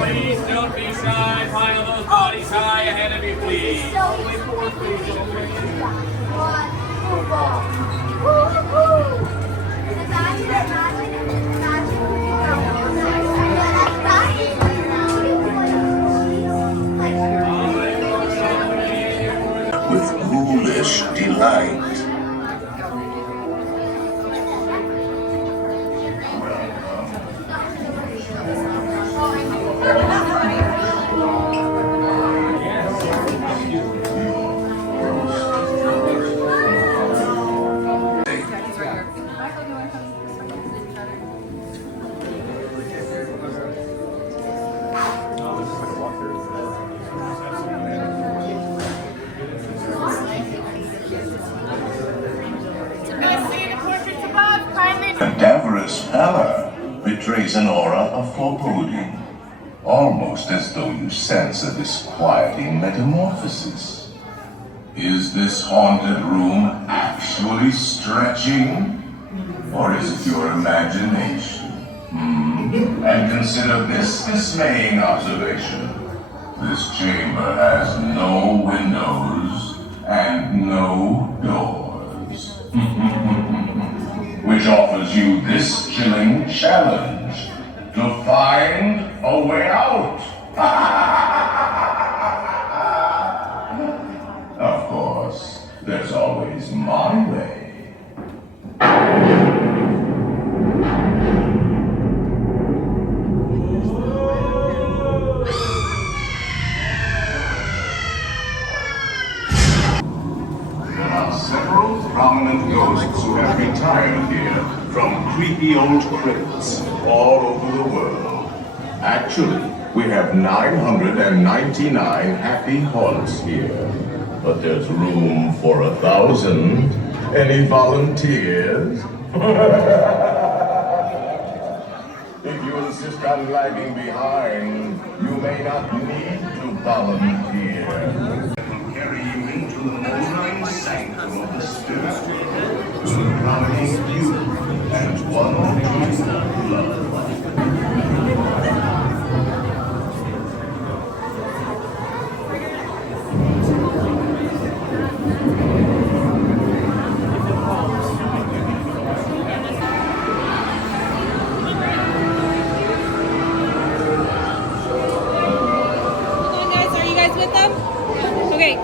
Please don't be shy. Pile those bodies high ahead of you, please. Only four, please. With ghoulish delight. Cadaverous pallor betrays an aura of foreboding, almost as though you sense a disquieting metamorphosis. Is this haunted room actually stretching, or is it your imagination? And consider this dismaying observation. This chamber has no windows and no doors. Which offers you this chilling challenge to find a way out. Of course, there's always my way. Several prominent ghosts who have retired here from creepy old crypts all over the world. Actually, we have 999 happy haunts here, but there's room for 1,000. Any volunteers? If you insist on lagging behind, you may not need to volunteer. Carry you into the moonlight sanctum of the spirit world, to accommodate you and one or two loved ones. Okay,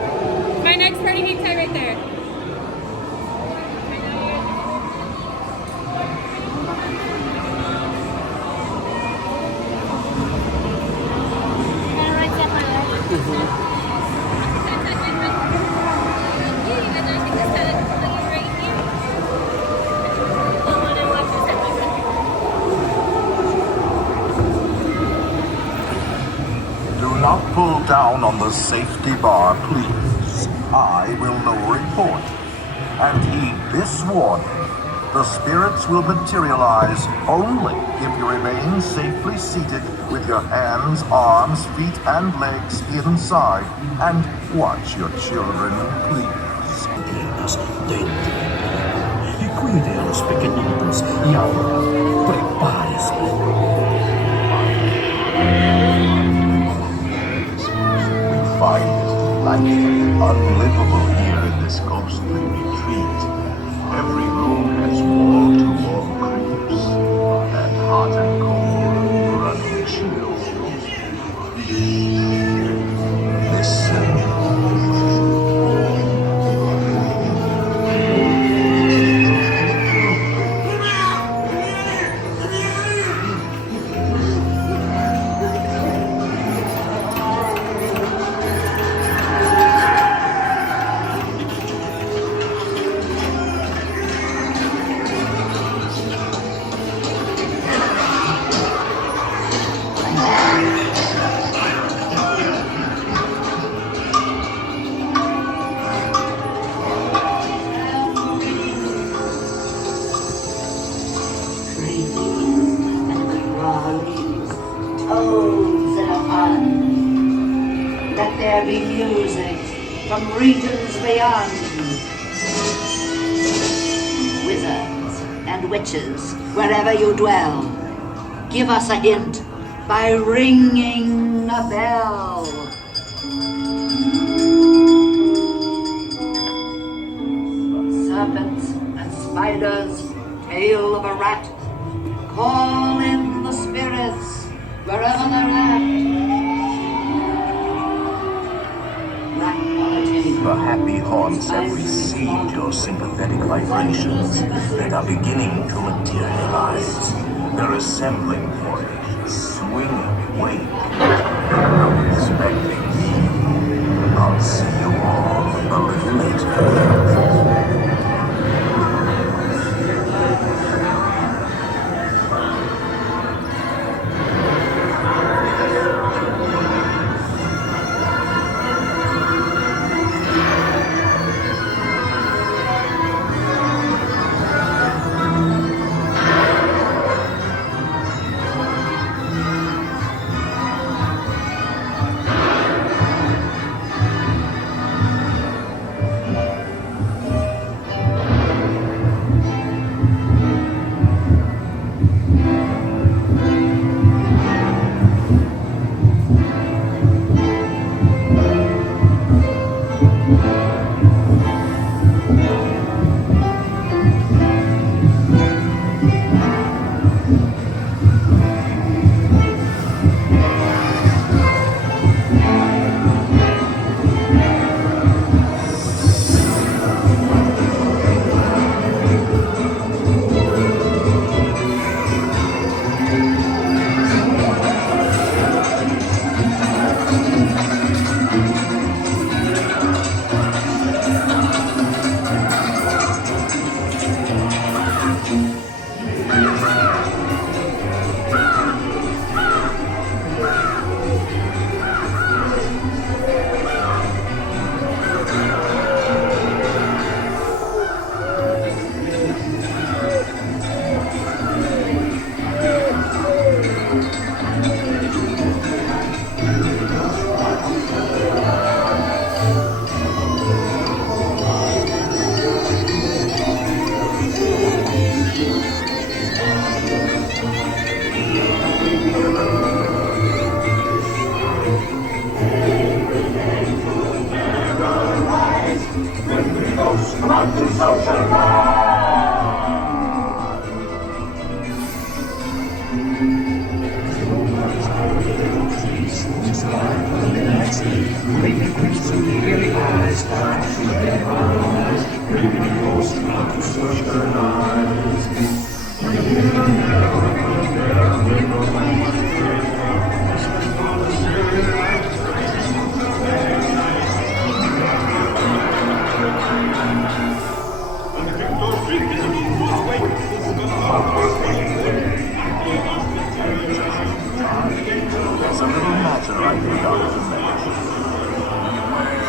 my next party hang time right there. Do not pull down on the safety bar, please. I will lower report. And heed this warning. The spirits will materialize only if you remain safely seated with your hands, arms, feet, and legs inside. And watch your children, please. Y cuide a los pequeñitos. Y ahora, prepárese. We find it delightfully unlivable here in this ghostly retreat. Every room has wall-to-wall creeps and hot and cold running chills. odes in a pun. Let there be music from regions beyond. Wizards and witches, wherever you dwell, give us a hint by ringing a bell. Serpents and spiders, tail of a rat, call in the spirits wherever they're at. Rat quality. The happy haunts have received your sympathetic vibrations and are beginning to materialize. They're assembling for a swinging wake. Expecting me. I'll see you all a little later. There's a little matter I forgot to mention. Beware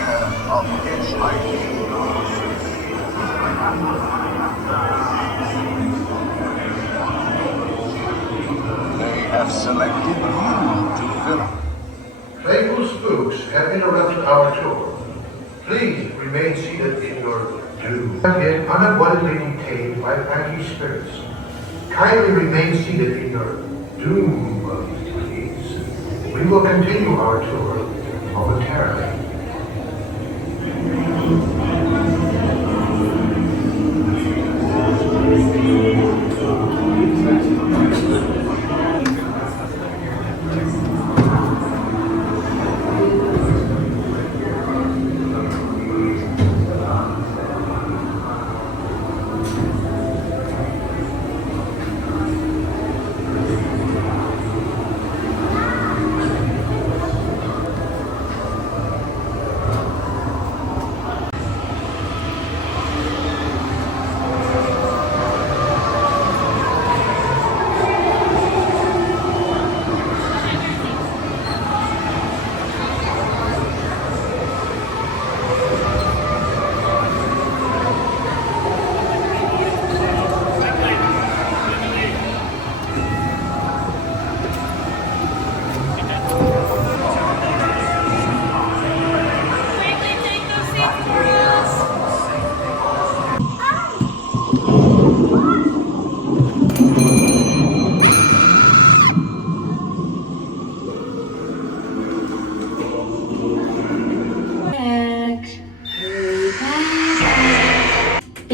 of hitchhiking ghosts. They have selected you to fill up. Playful spooks have interrupted our tour. Please remain seated in your doom. Have been unavoidably detained by pranky spirits. Kindly remain seated in your doom, please. We will continue our tour momentarily.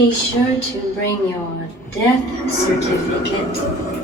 Be sure to bring your death certificate.